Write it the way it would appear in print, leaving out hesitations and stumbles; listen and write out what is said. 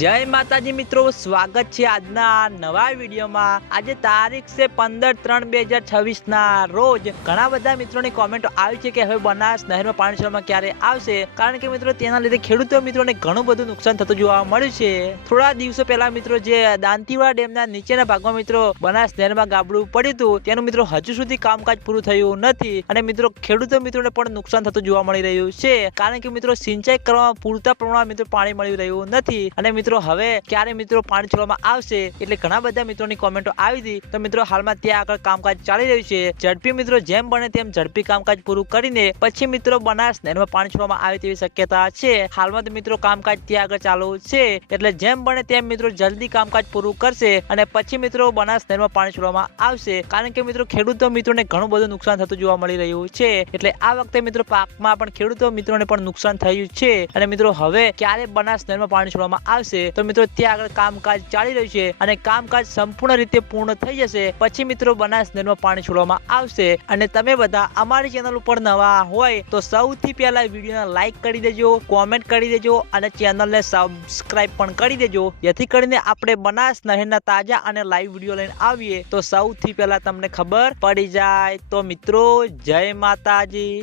જય માતાજી મિત્રો, સ્વાગત છે આજના નવા વિડીયોમાં। આજે તારીખ છે 15/3/2026 ના રોજ ઘણા બધા મિત્રોની કોમેન્ટો આવી છે કે હવે બનાસ નહેરમાં પાણી છોડવામાં ક્યારે આવશે, કારણ કે મિત્રો તેના લીધે ખેડૂતો મિત્રોને ઘણું બધું નુકસાન થતું જોવા મળ્યું છે। થોડા દિવસો પહેલા મિત્રો જે દાંતીવાડા ડેમના નીચેના ભાગમાં મિત્રો બનાસ નહેરમાં ગાબડું પડ્યું હતું, તેનું મિત્રો હજુ સુધી કામકાજ પૂરું થયું નથી અને મિત્રો ખેડૂતો મિત્રોને પણ નુકસાન થતું જોવા મળી રહ્યું છે, કારણ કે મિત્રો સિંચાઈ કરવામાં પૂરતા પ્રમાણમાં મિત્રો પાણી મળી રહ્યું નથી અને મિત્રો હવે ક્યારે મિત્રો પાણી છોડવામાં આવશે, એટલે ઘણા બધા મિત્રોની કોમેન્ટો આવી હતી। તો મિત્રો હાલમાં ત્યાં આગળ કામકાજ ચાલી રહ્યું છે। ઝડપી મિત્રો જેમ બને તેમ ઝડપી કામકાજ પૂરું કરીને પછી મિત્રો બનાસ નહેરમાં પાણી છોડવામાં આવે તેવી શક્યતા છે। હાલમાં તો મિત્રો કામકાજ ત્યાં આગળ ચાલુ છે, એટલે જેમ બને તેમ મિત્રો જલ્દી કામકાજ પૂરું કરશે અને પછી મિત્રો બનાસ નહેરમાં પાણી છોડવામાં આવશે, કારણ કે મિત્રો ખેડૂતો મિત્રોને ઘણું બધું નુકસાન થતું જોવા મળી રહ્યું છે। એટલે આ વખતે મિત્રો પાકમાં પણ ખેડૂતો મિત્રોને પણ નુકસાન થયું છે અને મિત્રો હવે ક્યારે બનાસ નહેરમાં પાણી છોડવામાં આવશે, તો મિત્રો ત્યાં આગળ કામકાજ ચાલી રહ્યું છે અને કામકાજ સંપૂર્ણ રીતે પૂર્ણ થઈ જશે પછી મિત્રો બનાસ નહેરમાં પાણી છોડવામાં આવશે। અને તમે બધા અમારી ચેનલ ઉપર નવા હોય તો સૌથી પહેલા વિડીયોને લાઈક કરી દેજો, કોમેન્ટ કરી દેજો અને ચેનલને સબસ્ક્રાઇબ પણ કરી દેજો, જેથી કરીને આપણે બનાસ નહેરના તાજા અને લાઈવ વિડીયો લઈને આવીએ તો સૌથી પહેલા તમને ખબર પડી જાય। તો મિત્રો જય માતાજી।